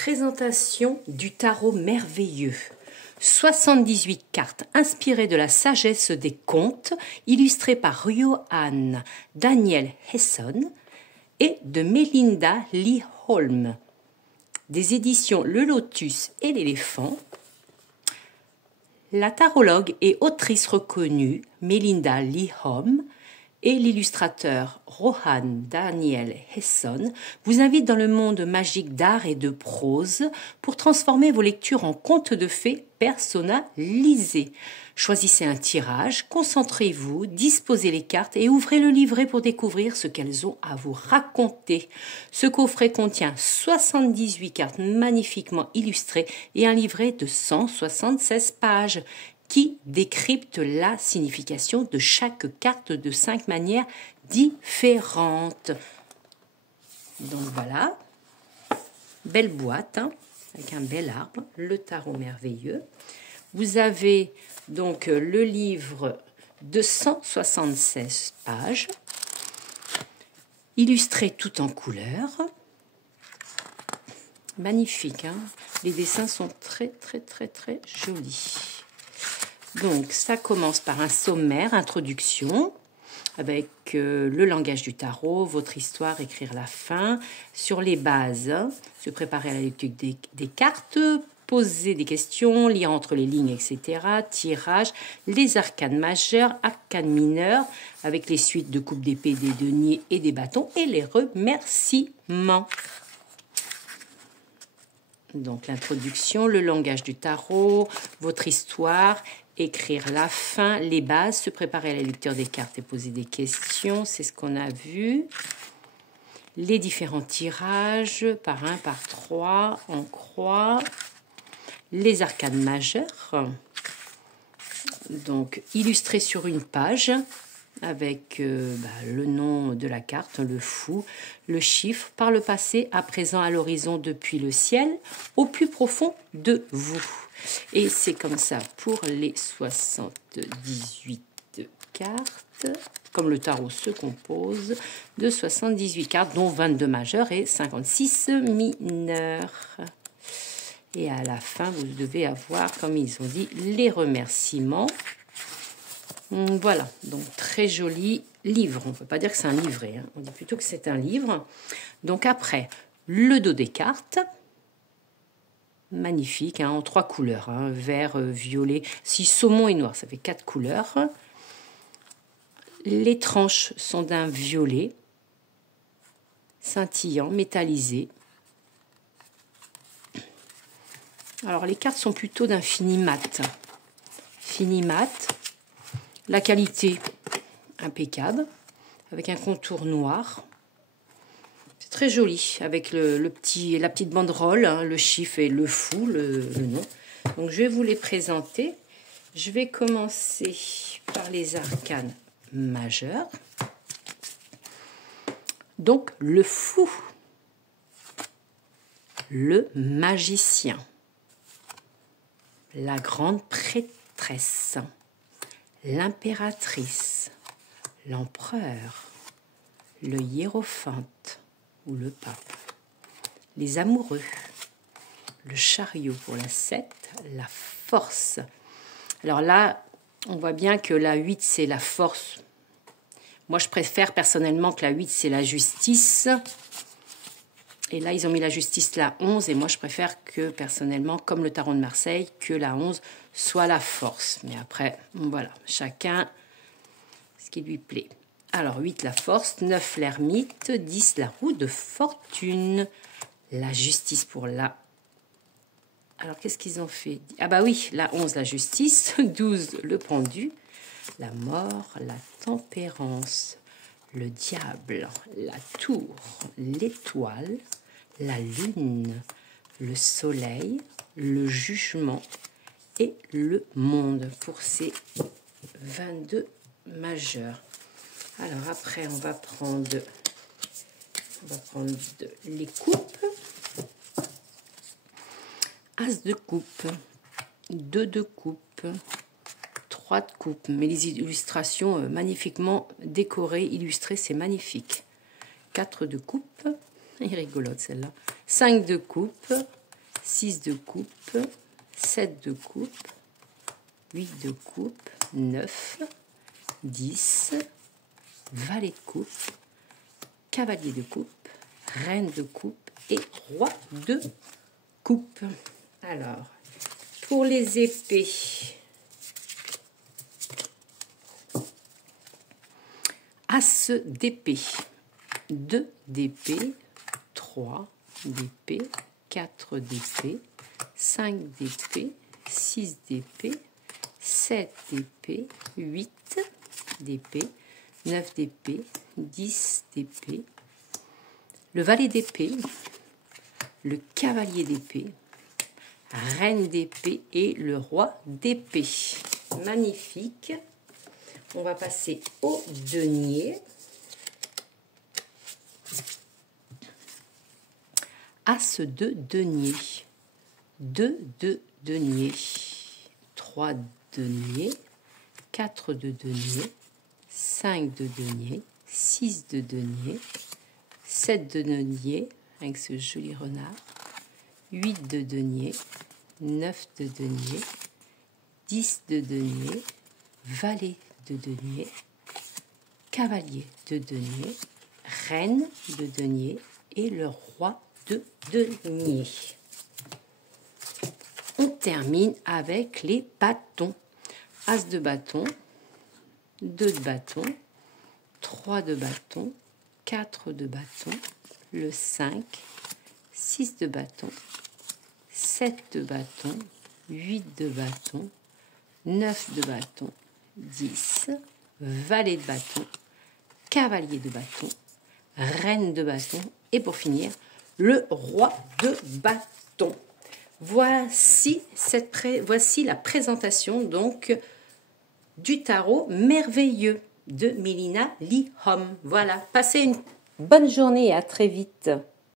Présentation du tarot merveilleux. 78 cartes inspirées de la sagesse des contes, illustrées par Johan Daniel Hesson et de Melinda Lee Holm. Des éditions Le Lotus et l'Éléphant. La tarologue et autrice reconnue Melinda Lee Holm et l'illustrateur Johan Daniel Hesson vous invitent dans le monde magique d'art et de prose pour transformer vos lectures en contes de fées personnalisés. Choisissez un tirage, concentrez-vous, disposez les cartes et ouvrez le livret pour découvrir ce qu'elles ont à vous raconter. Ce coffret contient 78 cartes magnifiquement illustrées et un livret de 176 pages qui décrypte la signification de chaque carte de 5 manières différentes. Donc voilà, belle boîte hein, avec un bel arbre, le tarot merveilleux. Vous avez donc le livre de 176 pages, illustré tout en couleur. Magnifique, hein? Les dessins sont très jolis. Donc, ça commence par un sommaire, introduction, avec le langage du tarot, votre histoire, écrire la fin, sur les bases, se préparer à la lecture des cartes, poser des questions, lire entre les lignes, etc., tirage, les arcanes majeurs, arcanes mineurs, avec les suites de coupe d'épée, des deniers et des bâtons, et les remerciements. Donc, l'introduction, le langage du tarot, votre histoire, écrire la fin, les bases, se préparer à la lecture des cartes et poser des questions, c'est ce qu'on a vu. Les différents tirages, par 1, par 3, en croix. Les arcanes majeures, donc illustrés sur une page, avec le nom de la carte, le fou, le chiffre, par le passé, à présent, à l'horizon, depuis le ciel, au plus profond de vous. Et c'est comme ça pour les 78 cartes, comme le tarot se compose de 78 cartes, dont 22 majeures et 56 mineures. Et à la fin, vous devez avoir, comme ils ont dit, les remerciements. Voilà, donc très joli livre. On ne peut pas dire que c'est un livret, hein. On dit plutôt que c'est un livre. Donc après, le dos des cartes. Magnifique, hein, en 3 couleurs, hein, vert, violet, si saumon et noir, ça fait 4 couleurs. Les tranches sont d'un violet scintillant, métallisé. Alors les cartes sont plutôt d'un fini mat. Fini mat, la qualité impeccable, avec un contour noir. C'est très joli, avec la petite banderole, hein, le chiffre et le fou, le nom. Donc, je vais vous les présenter. Je vais commencer par les arcanes majeures. Donc, le fou, le magicien, la grande prêtresse, l'impératrice, l'empereur, le hiérophante, ou le pape, les amoureux, le chariot pour la 7, la force. Alors là, on voit bien que la 8, c'est la force. Moi, je préfère personnellement que la 8, c'est la justice. Et là, ils ont mis la justice la 11, et moi, je préfère que, personnellement, comme le tarot de Marseille, que la 11 soit la force. Mais après, voilà, chacun ce qui lui plaît. Alors, 8, la force, 9, l'ermite, 10, la roue de fortune, la justice pour la... Alors, qu'est-ce qu'ils ont fait? Ah bah oui, la 11, la justice, 12, le pendu, la mort, la tempérance, le diable, la tour, l'étoile, la lune, le soleil, le jugement et le monde pour ces 22 majeurs. Alors après, on va prendre les coupes. As de coupe, 2 de coupe, 3 de coupe. Mais les illustrations magnifiquement décorées, illustrées, c'est magnifique. 4 de coupe, elle est rigolote celle-là. 5 de coupe, 6 de coupe, 7 de coupe, 8 de coupe, 9, 10, valet de coupe, cavalier de coupe, reine de coupe et roi de coupe. Alors, pour les épées, as d'épée, 2 d'épée, 3 d'épée, 4 d'épée, 5 d'épée, 6 d'épée, 7 d'épée, 8 d'épée, 9 d'épée, 10 d'épée, le valet d'épée, le cavalier d'épée, reine d'épée et le roi d'épée. Magnifique. On va passer au denier. As de denier, 2 de denier, 3 denier, 4 de denier, 5 de denier, 6 de denier, 7 de denier avec ce joli renard, 8 de denier, 9 de denier, 10 de denier, valet de denier, cavalier de denier, reine de denier et le roi de denier. On termine avec les bâtons. As de bâton, 2 de bâton, 3 de bâton, 4 de bâton, le 5, 6 de bâton, 7 de bâton, 8 de bâton, 9 de bâton, 10, valet de bâton, cavalier de bâton, reine de bâton et pour finir, le roi de bâton. Voici la présentation donc du tarot merveilleux de Mélina Lee Hom. Voilà, passez une bonne journée et à très vite.